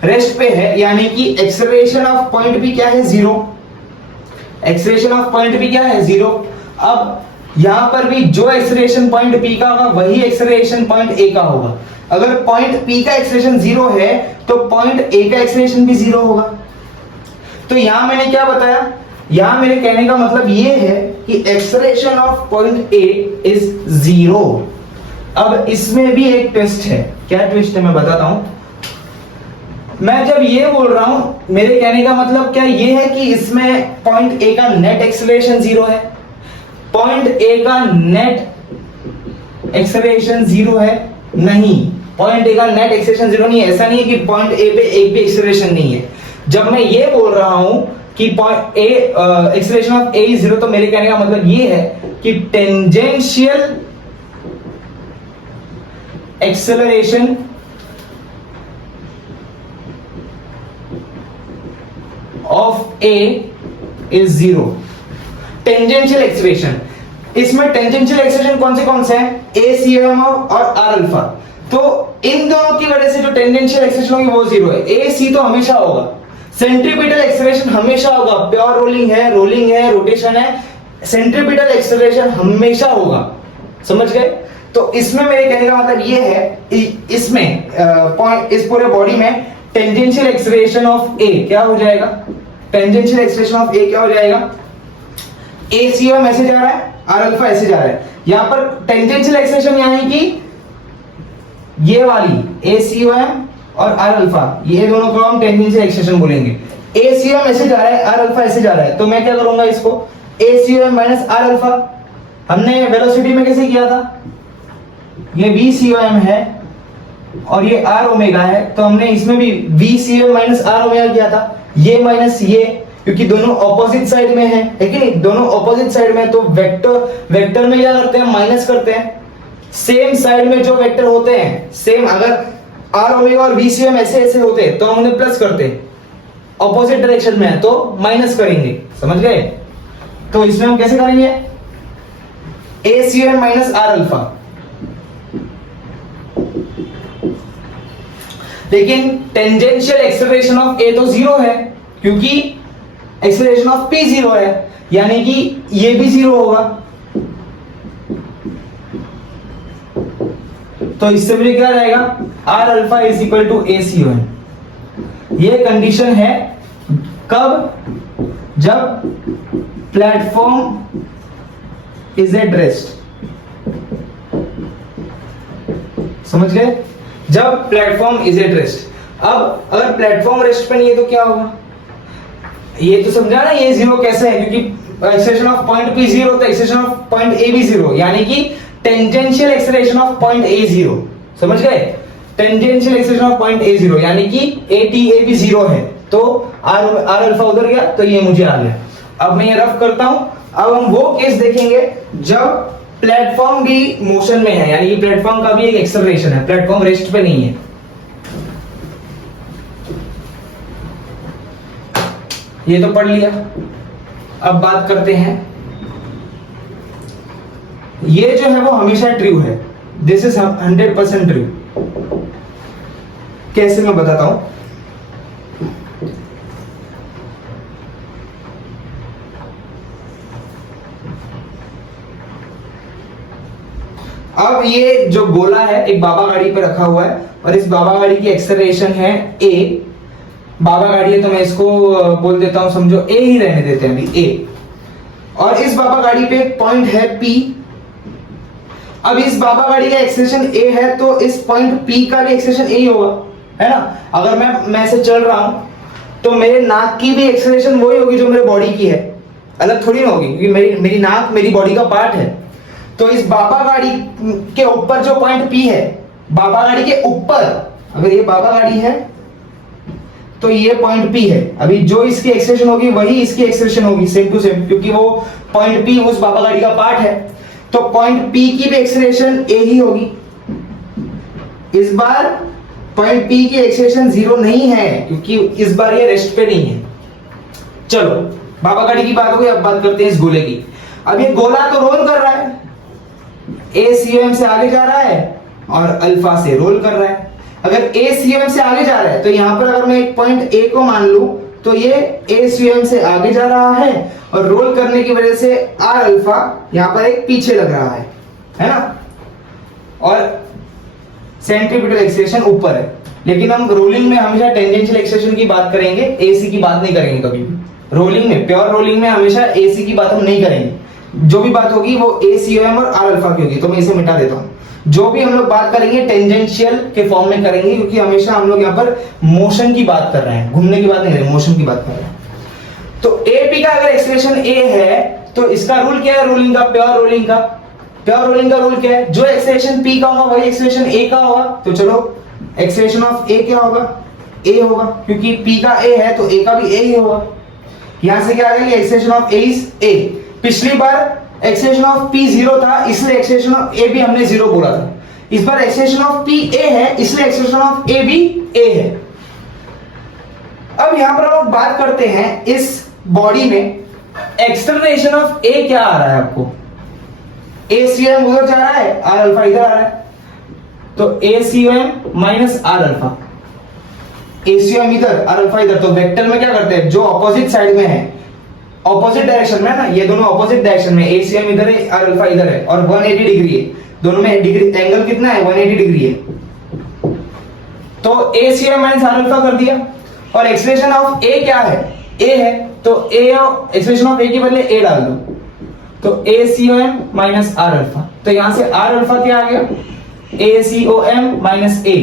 रेस्ट पे है यानी कि एक्सेलरेशन ऑफ पॉइंट P क्या है, 0। एक्सेलरेशन ऑफ पॉइंट P क्या है, 0। अब यहां पर भी जो एक्सेलरेशन पॉइंट P का होगा वही एक्सेलरेशन पॉइंट A का होगा। अगर पॉइंट P का एक्सेलरेशन 0 है तो पॉइंट A का एक्सेलरेशन भी 0 होगा। तो यहां मैंने क्या बताया, यहां मेरे कहने का मतलब ये है कि acceleration of point A is 0। अब इसमें भी एक ट्विस्ट है। क्या ट्विस्ट है मैं बताता हूं। मैं जब ये बोल रहा हूं, मेरे कहने का मतलब क्या ये है कि इसमें पॉइंट A का नेट एक्सेलरेशन 0 है, पॉइंट A का नेट एक्सेलरेशन 0 है? नहीं, पॉइंट A का नेट एक्सेलरेशन 0 नहीं है। ऐसा नहीं है कि पॉइंट A पे एक भी एक्सेलरेशन नहीं है। जब मैं ये बोल रहा हूं कि point A acceleration of A is 0, तो मेरे कहने का मतलब ये है कि tangential acceleration of A is 0। Tangential acceleration, इसमें टेंजेंशियल एक्सेलरेशन कौन से हैं, ACOM और R अल्फा। तो इन दोनों की वजह से जो टेंजेंशियल एक्सेलरेशन होगी वो 0 है। AC तो हमेशा होगा, सेंट्रीपिटल एक्सेलरेशन हमेशा होगा। प्योर रोलिंग है, रोटेशन है, सेंट्रीपिटल एक्सेलरेशन हमेशा होगा। समझ गए? तो इसमें मेरे कहने का मतलब ये है, इसमें पॉइंट इस पूरे बॉडी में टेंजेंशियल एक्सेलरेशन ऑफ A क्या हो जाएगा, टेंजेंशियल एक्सेलरेशन ऑफ A क्या हो जाएगा, ACOM ऐसे जा रहा है, R अल्फा ऐसे जा रहा है। यहां पर टेंजेंशियल एक्सेलरेशन यानी कि ये वाली ACOM और R अल्फा, ये दोनों को हम टेंजेंशियल एक्सेलरेशन बोलेंगे। ACOM ऐसे जा रहा है, R अल्फा ऐसे जा रहा है, तो मैं क्या करूंगा, इसको ACOM माइनस R अल्फा। हमने वेलोसिटी में कैसे किया था, ये VCOM है और ये R ओमेगा है, तो हमने इसमें भी VCOM माइनस R ओमेगा किया था। ये माइनस ये, क्योंकि दोनों ऑपोजिट साइड में है कि नहीं, दोनों ऑपोजिट साइड में, तो वेक्टर में क्या करते हैं, माइनस करते हैं। सेम साइड में जो वेक्टर होते हैं, सेम अगर R ओमेगा और VCOM ऐसे ऐसे होते तो हम उन्हें प्लस करते, ऑपोजिट डायरेक्शन में है तो माइनस करेंगे। समझ गए? तो इसमें हम कैसे करेंगे, ACOM माइनस R अल्फा। लेकिन टेंजेंशियल एक्सेलरेशन ऑफ A तो 0 है, क्योंकि एक्सेलरेशन ऑफ P 0 है, यानी कि ये भी 0 होगा। तो इससे मुझे क्या रहेगा, R alpha is equal to ACOM। ये कंडीशन है कब, जब प्लेटफॉर्म इज एट रेस्ट। समझ गए? जब प्लेटफॉर्म इज एट रेस्ट। अब अगर प्लेटफॉर्म रेस्ट पे नहीं है तो क्या होगा, ये तो समझा ना, ये 0 कैसे है, क्योंकि एक्सेलरेशन ऑफ पॉइंट P 0 तो एक्सेलरेशन ऑफ पॉइंट A भी 0, यानी कि tangential acceleration of point A 0। समझ गए? Tangential acceleration of point A 0 यानी कि ATA भी 0 है, तो R अल्फा उधर गया तो ये मुझे आ गया। अब मैं ये रफ करता हूं। अब हम वो केस देखेंगे जब प्लेटफॉर्म भी मोशन में है, यानी कि प्लेटफॉर्म का भी एक एक्सेलरेशन है, प्लेटफॉर्म रेस्ट पे नहीं है। ये तो पढ़ लिया। अब बात करते हैं, ये जो है वो हमेशा ट्रू है, दिस इज 100% ट्रू। कैसे मैं बताता हूं। अब ये जो गोला है एक बाबा गाड़ी पे रखा हुआ है, और इस बाबा गाड़ी की एक्सेलरेशन है A। बाबा गाड़ी है तो मैं इसको बोल देता हूं, समझो A ही रहने देते हैं अभी, A। और इस बाबा गाड़ी पे एक पॉइंट है P। अब इस बाबा गाड़ी का एक्सेलरेशन A है, तो इस पॉइंट P का भी एक्सेलरेशन A ही होगा, है ना। अगर मैं ऐसे चल रहा हूं तो मेरे नाक की भी एक्सेलरेशन वही होगी जो मेरे बॉडी की है, अलग थोड़ी ना होगी, क्योंकि मेरी नाक मेरी बॉडी का पार्ट है। तो इस बाबा गाड़ी के ऊपर जो पॉइंट P है बाबा गाड़ी के ऊपर, अगर ये बाबा गाड़ी है तो ये पॉइंट P है। अभी जो इसकी एक्सप्रेशन होगी वही इसकी एक्सप्रेशन होगी, सेम टू सेम, क्योंकि वो पॉइंट P उस बाबा गाड़ी का पार्ट है। तो पॉइंट P की भी एक्सप्रेशन A ही होगी। इस बार पॉइंट P की एक्सप्रेशन 0 नहीं है, क्योंकि इस बार ये रेस्ट पे नहीं है। चलो बाबा गाड़ी की बात हो गई, अब बात करते हैं इस गोले की। अब ये गोला तो रोल कर रहा है, ACOM से आगे जा रहा है और अल्फा से रोल कर रहा है। अगर ACOM से आगे जा रहा है तो यहां पर अगर मैं एक पॉइंट A को मान लूं तो ये ACOM से आगे जा रहा है और रोल करने की वजह से R अल्फा यहां पर एक पीछे लग रहा है ना, और सेंट्रीपिटल एक्सेलेरेशन ऊपर है। लेकिन हम रोलिंग में हमेशा टेंजेंशियल एक्सेलेरेशन की बात करेंगे, AC की बात नहीं करेंगे कभी भी। रोलिंग में, प्योर रोलिंग में हमेशा AC की बात हम नहीं करेंगे। जो भी बात होगी वो ACOM और R अल्फा की होगी। तो मैं इसे मिटा देता हूं। जो भी हम लोग बात करेंगे टेंजेंशियल के फॉर्म में करेंगे, क्योंकि हमेशा हम लोग यहाँ पर मोशन की बात कर रहे हैं, घूमने की बात नहीं कर रहे, मोशन की बात कर रहे हैं। तो AP का अगर एक्सप्रेशन A है तो इसका रूल क्या है रोलिंग का, प्योर रोलिंग का? प्योर रोलिंग का रूल क्या है? जो एक्सप्रेशन P का होगा वही एक्सप्रेशन A का होगा। तो चलो एक्सप्रेशन ऑफ A क्या होगा? A होगा, क्योंकि P का A है तो A का भी A ही होगा। यहां से क्या आ गया? Expression of A is A। पिछली बार एक्सप्रेशन ऑफ P 0 था, इसलिए एक्सप्रेशन ऑफ A भी हमने 0 बोला था। इस बार एक्सप्रेशन ऑफ P A है, इसलिए एक्सप्रेशन ऑफ A भी A है। अब यहां पर हम बात करते हैं इस बॉडी में एक्सलरेशन ऑफ A क्या आ रहा है आपको? ACOM उधर जा रहा है, R अल्फा इधर आ रहा है, तो ACOM minus R alpha, ACOM इधर, R अल्फा इधर। तो वेक्टर में क्या करते हैं, जो ऑपोजिट साइड में है, ऑपोजिट डायरेक्शन में है ना, ये दोनों ऑपोजिट डायरेक्शन में, ACOM इधर है, R अल्फा इधर है, और 180 डिग्री है, दोनों में डिग्री एंगल कितना है? 180 डिग्री है। तो ACOM माइनस R अल्फा कर दिया, और एक्सप्रेशन ऑफ A क्या है? A है, तो एक्सप्रेशन ऑफ A के बदले A डाल दो, तो ACOM माइनस R अल्फा। तो यहां से R अल्फा क्या आ गया? ACOM minus A।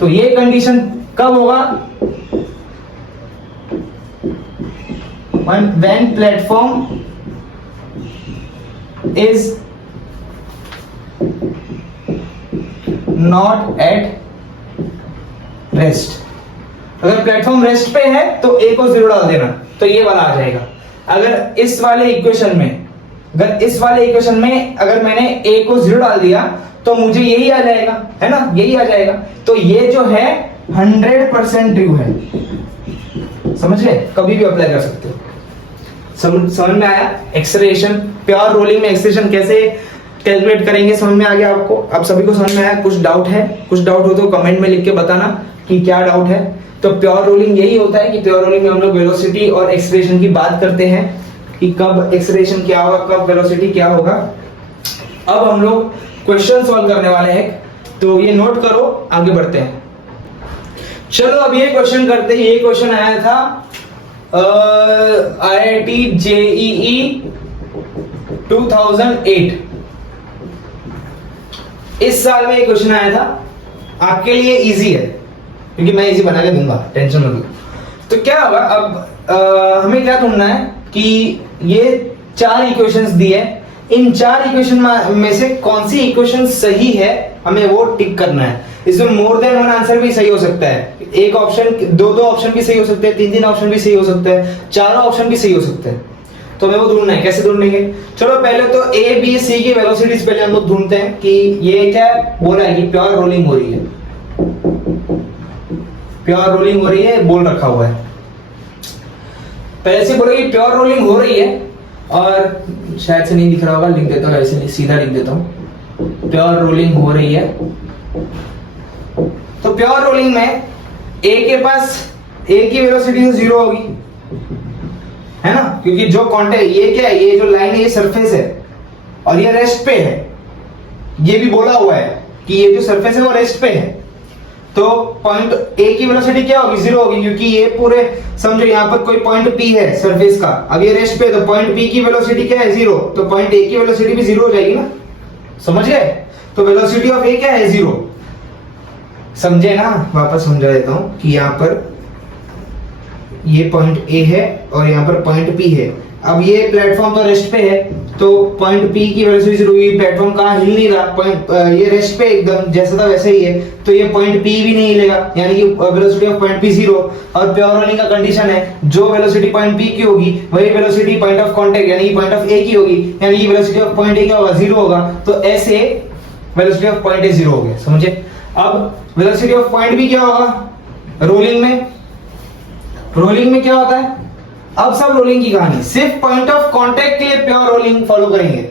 तो ये कंडीशन कब होगा? when platform is not at rest। अगर प्लेटफॉर्म रेस्ट पे है तो A को 0 डाल देना, तो ये वाला आ जाएगा। अगर इस वाले इक्वेशन में अगर मैंने A को 0 डाल दिया तो मुझे यही आ जाएगा, है ना, यही आ जाएगा। तो ये जो है 100% ट्रू है। समझ गए? कभी भी अप्लाई कर सकते हो। समझ में आया? एक्सलेरेशन, प्योर रोलिंग में एक्सलेरेशन कैसे कैलकुलेट करेंगे समझ में आ गया आपको? आप सभी को समझ में आया? कुछ डाउट है? कुछ डाउट हो तो कमेंट में लिख के बताना कि क्या डाउट है। तो प्योर रोलिंग यही होता है कि प्योर रोलिंग में हम लोग वेलोसिटी और एक्सलेरेशन की बात करते हैं कि कब एक्सलेरेशन क्या होगा, कब वेलोसिटी क्या होगा। अब हम लोग क्वेश्चन सॉल्व करने वाले हैं, तो ये नोट करो, आगे बढ़ते हैं। चलो अब ये क्वेश्चन करते हैं। ये क्वेश्चन आया था IIT JEE 2008, इस साल में ये क्वेश्चन आया था। आपके लिए इजी है क्योंकि मैं इजी बना के दूंगा, टेंशन मत लो। तो क्या होगा अब, हमें क्या ढूंढना है कि ये 4 इक्वेशंस दी है, इन 4 इक्वेशन में से कौन सी इक्वेशन सही है हमें वो टिक करना है। इसमें मोर देन वन आंसर भी सही हो सकता है, एक ऑप्शन, दो ऑप्शन भी सही हो सकते हैं, 3 ऑप्शन भी सही हो सकते हैं, 4 ऑप्शन भी सही हो सकते हैं। तो हमें वो ढूंढना है। कैसे ढूंढेंगे? चलो पहले तो A B C की वेलोसिटीज पहले हम लोग ढूंढते हैं कि ये क्या बोल रहा है कि प्योर रोलिंग हो रही है, प्योर रोलिंग हो रही है, बोल रखा हुआ है। पहले से बोलो कि प्योर रोलिंग हो रही है, और शायद से नहीं दिख रहा होगा, लिख देता हूँ, ऐसे नहीं सीधा लिख देता हूँ, प्योर रोलिंग हो रही है। तो प्योर रोलिंग में A के पास A की वेलोसिटी 0 होगी, है ना, क्योंकि जो कांटेक्ट, ये क्या है, ये जो लाइन है ये सरफेस है और ये रेस्ट पे है। ये भी बोला हुआ है कि ये जो सरफेस है वो रेस्ट पे है। तो पॉइंट A की वेलोसिटी क्या होगी? 0 होगी, क्योंकि ये पूरे समझो यहाँ पर कोई पॉइंट P है सरफेस का, अब ये रेस्ट पे है, तो पॉइंट P की वेलोसिटी क्या है? 0। तो पॉइंट A की वेलोसिटी भी 0 हो जाएगी ना, समझ गए? तो वेलोसिटी ऑफ A क्या है? 0। समझे ना? वापस समझा देता हूं कि यहाँ पर ये पॉइंट ए है और यहाँ पर पॉइंट पी है। अब ये प्लेटफॉर्म तो रेस्ट पे है, तो पॉइंट पी की वेलोसिटी जीरो हुई, प्लेटफॉर्म कहाँ हिल नहीं रहा, पॉइंट ये रेस्ट पे एकदम जैसा था वैसे ही है, तो ये पॉइंट पी भी नहीं हिलेगा, यानी कि velocity of point P zero. और प्योर रोलिंग का कंडीशन है जो वेलोसिटी पॉइंट पी की होगी वही वेलोसिटी पॉइंट ऑफ कांटेक्ट यानी कि पॉइंट ऑफ ए की होगी, यानी कि वेलोसिटी ऑफ पॉइंट ए क्या होगा, जीरो होगा। तो ऐसे velocity of point A zero हो गया, समझे। अब वेलोसिटी ऑफ पॉइंट बी क्या होगा रोलिंग में, रोलिंग में क्या होता है, अब सब रोलिंग की कहानी, सिर्फ पॉइंट ऑफ कांटेक्ट के लिए प्योर रोलिंग फॉलो करेंगे,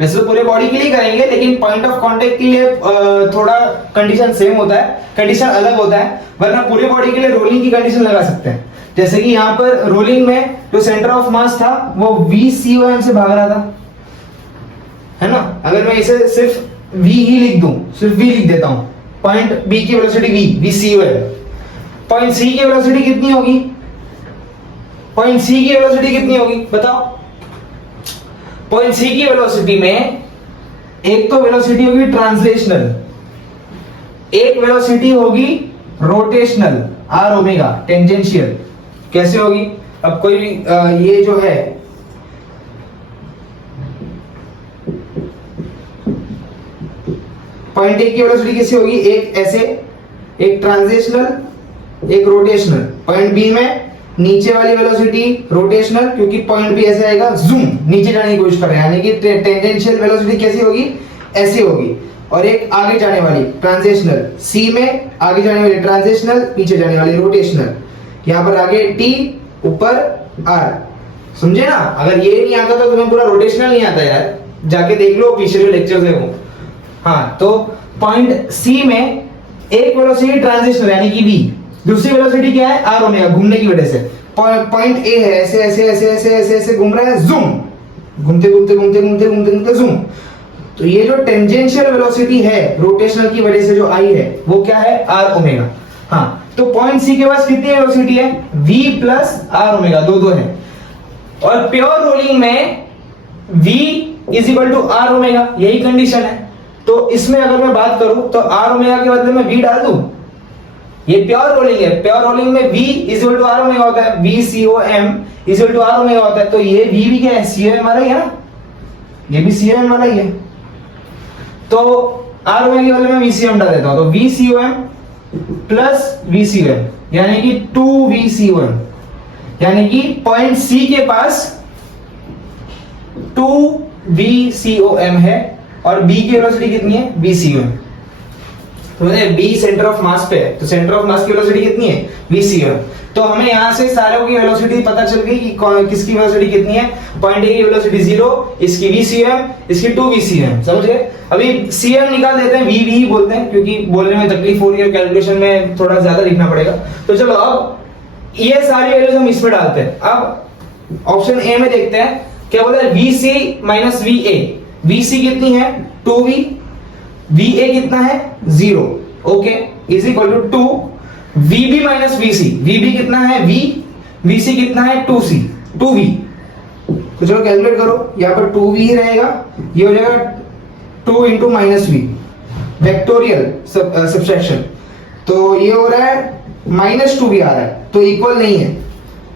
वैसे तो पूरे बॉडी के लिए करेंगे लेकिन पॉइंट ऑफ कांटेक्ट के लिए थोड़ा कंडीशन सेम होता है, कंडीशन अलग होता है, वरना पूरे बॉडी के लिए रोलिंग की कंडीशन लगा सकते हैं। जैसे कि यहाँ पर रोलिंग में जो सेंटर ऑफ मास था वो VCOM से भाग रहा था, है ना। अगर मैं इसे सिर्फ V ही लिख दूं, सिर्फ V लिख देता हूं, पॉइंट B की वेलोसिटी VCOM, पॉइंट C की वेलोसिटी कितनी होगी, पॉइंट C की वेलोसिटी कितनी होगी बताओ। पॉइंट C की वेलोसिटी में एक तो वेलोसिटी होगी ट्रांसलेशनल, एक वेलोसिटी होगी रोटेशनल R ओमेगा टेंजेंशियल। कैसे होगी, अब कोई भी ये जो है पॉइंट ए की वेलोसिटी कैसी होगी, एक ऐसे, एक ट्रांसलेशनल, एक रोटेशनल। पॉइंट बी में नीचे वाली वेलोसिटी रोटेशनल, क्योंकि पॉइंट बी ऐसे आएगा जूम नीचे जाने की कोशिश कर रहा है, यानी कि टेंजेंशियल वेलोसिटी कैसी होगी, ऐसी होगी। और एक आगे जाने वाली ट्रांसलेशनल, सी में आगे जाने वाली ट्रांसलेशनल, पीछे जाने वाली रोटेशनल। यहाँ पर आगे टी, ऊपर आर, समझे ना। अगर ये नहीं आता तो तुम्हें पूरा रोटेशनल नहीं आता यार, जाके देख लो पिछले जो लेक्चर है वो। हाँ, तो पॉइंट सी में एक वेलोसिटी ट्रांजिशनल यानी कि v, दूसरी वेलोसिटी क्या है r ओमेगा, घूमने की वजह से। पॉइंट ए है, ऐसे ऐसे ऐसे ऐसे ऐसे ऐसे घूम रहा है, जूम, घूमते घूमते घूमते घूमते घूमते घूमते जूम। तो ये जो टेंजेंशियल वेलोसिटी है रोटेशनल की वजह से जो आई है वो क्या है, r ओमेगा। हाँ, तो पॉइंट सी के पास कितनी वेलोसिटी है, v प्लस r ओमेगा, दो दो है। और प्योर रोलिंग में v is equal to r omega, यही कंडीशन है। तो इसमें अगर मैं बात करूं तो r ओमेगा के बदले में v डाल दूं, ये प्योर रोलिंग है, प्योर रोलिंग में v is equal to r omega होता है, VCOM is equal to r omega होता है। तो ये v भी क्या है, COM वाला ही है ना, ये भी COM वाला ही है। तो r ओमेगा के बदले में VCOM डाल देता हूं, तो VCOM प्लस VCOM यानी कि 2VCOM, यानी कि पॉइंट C के पास 2VCOM है और B की वेलोसिटी कितनी है, VCOM। तो B सेंटर ऑफ मास पे है, तो सेंटर ऑफ मास की वेलोसिटी कितनी है, VCOM। तो हमें यहां से सारों की वेलोसिटी पता चल गई कि किसकी वेलोसिटी कितनी है। पॉइंट ए की वेलोसिटी 0, इसकी VCOM, इसकी 2VCOM, समझ गए। अभी CM निकाल देते हैं, V ही बोलते हैं क्योंकि बोलने में तकलीफ हो रही है, कैलकुलेशन में थोड़ा ज्यादा लिखना पड़ेगा। तो चलो अब ये सारी वैल्यूज हम इसमें डालते हैं। अब ऑप्शन ए में देखते हैं क्या बोला है, VC माइनस VA। VC कितनी है 2V, VA कितना है 0, okay, is equal to 2 VB minus VC। VB कितना है V, VC कितना है 2C, 2V। तो चलो कैलकुलेट करो, यहाँ पर 2V ही रहेगा, ये हो जाएगा 2 into minus V, vectorial subtraction. तो ये हो रहा है माइनस 2V आ रहा है, तो इक्वल नहीं है,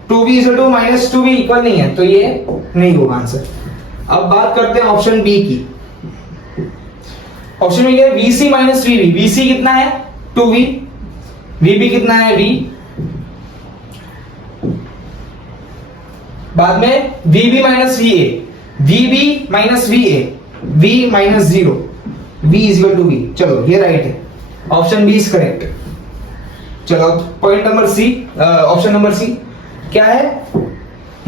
2V is to minus 2V equal नहीं है, तो ये नहीं होगा आंसर। अब बात करते हैं ऑप्शन बी की। ऑप्शन बी है VC माइनस VB। VC कितना है 2V, VB कितना है V, बाद में VB minus VA, VB minus VA, V minus 0, V is equal to V। चलो ये राइट है, ऑप्शन बी इज करेक्ट। चलो point number C, option number C क्या है,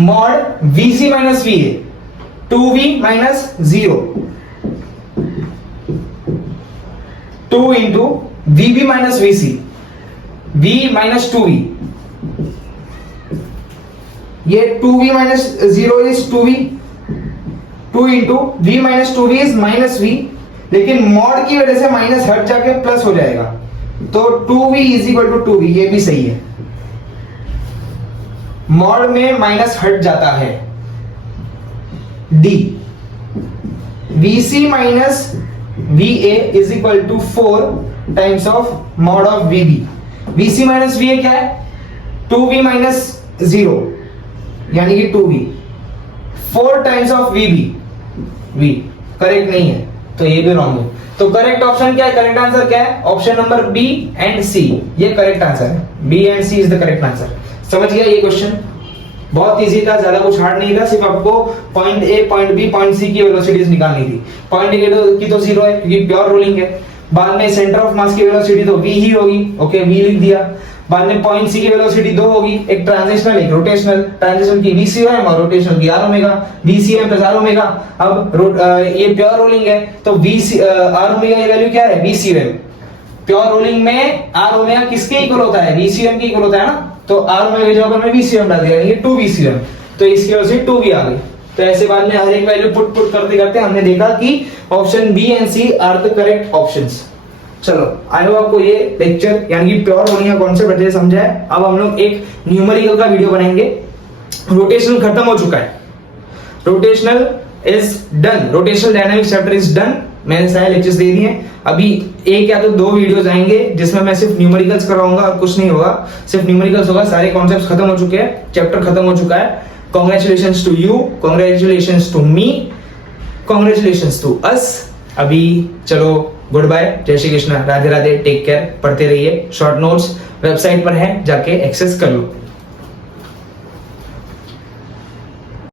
mod VC minus VA 2V minus 0 2 into VB minus VC, V minus 2V। ये 2V minus 0 is 2V, 2 into V minus 2V is minus V, लेकिन mod की वजह से minus हट जाके plus हो जाएगा, तो 2V is equal to 2V, ये भी सही है। मॉड में माइनस हट जाता है। D, VC minus VA is equal to 4 times of mod of VB। VC minus VA क्या है, 2V माइनस 0 यानी कि 2v, 4 times of v correct नहीं है, तो ये भी रॉन्ग है। तो करेक्ट ऑप्शन क्या है, करेक्ट आंसर क्या है, option number B and C, ये करेक्ट आंसर है। B and C is the correct answer. समझ गया ये क्वेश्चन? बहुत इजी था, ज्यादा कुछ हार्ड नहीं था, सिर्फ आपको point A, point B, point C की वेलोसिटीज निकालनी थी। पॉइंट ए की तो 0 है क्योंकि प्योर रोलिंग है। बाद में सेंटर ऑफ मास की वेलोसिटी तो v ही होगी, ओके v लिख दिया। बाद में पॉइंट सी की वेलोसिटी 2 होगी, एक ट्रांजिशनल एक रोटेशनल, ट्रांजिशनल की vcm और रोटेशनल की r omega, vcm plus r omega. अब ये प्योर रोलिंग है तो r ओमेगा की वैल्यू क्या है, vcm। प्योर रोलिंग में r ओमेगा किसके इक्वल होता है, vcm के इक्वल होता है ना, तो r ओमेगा की जगह पर मैं vcm डाल दिया, यानी 2 vcm, तो इसकी वजह से 2v आ गई। तो ऐसे बाद में हर एक वैल्यू पुट करते करते हमने देखा कि option B and C are the correct options. चलो, आई होप आपको ये लेक्चर यानी कि प्योर रोलिंग का कॉन्सेप्ट अच्छे से समझा है। अब हम लोग एक न्यूमेरिकल का वीडियो बनाएंगे। रोटेशनल खत्म हो चुका है, rotational is done, rotational dynamics chapter is done. मैंने सारे लेक्चर्स दे दिए। अभी एक या तो 2 वीडियोस आएंगे जिसमें मैं सिर्फ न्यूमेरिकल्स कराऊंगा और कुछ नहीं होगा, सिर्फ न्यूमेरिकल्स होगा। सारे कॉन्सेप्ट्स खत्म हो चुके हैं, चैप्टर खत्म हो चुका है। Congratulations to you, congratulations to me, congratulations to us। अभी चलो गुड बाय, जय श्री कृष्णा, राधे राधे, टेक केयर, पढ़ते रहिए। शॉर्ट नोट्स वेबसाइट पर है, जाके एक्सेस कर लो।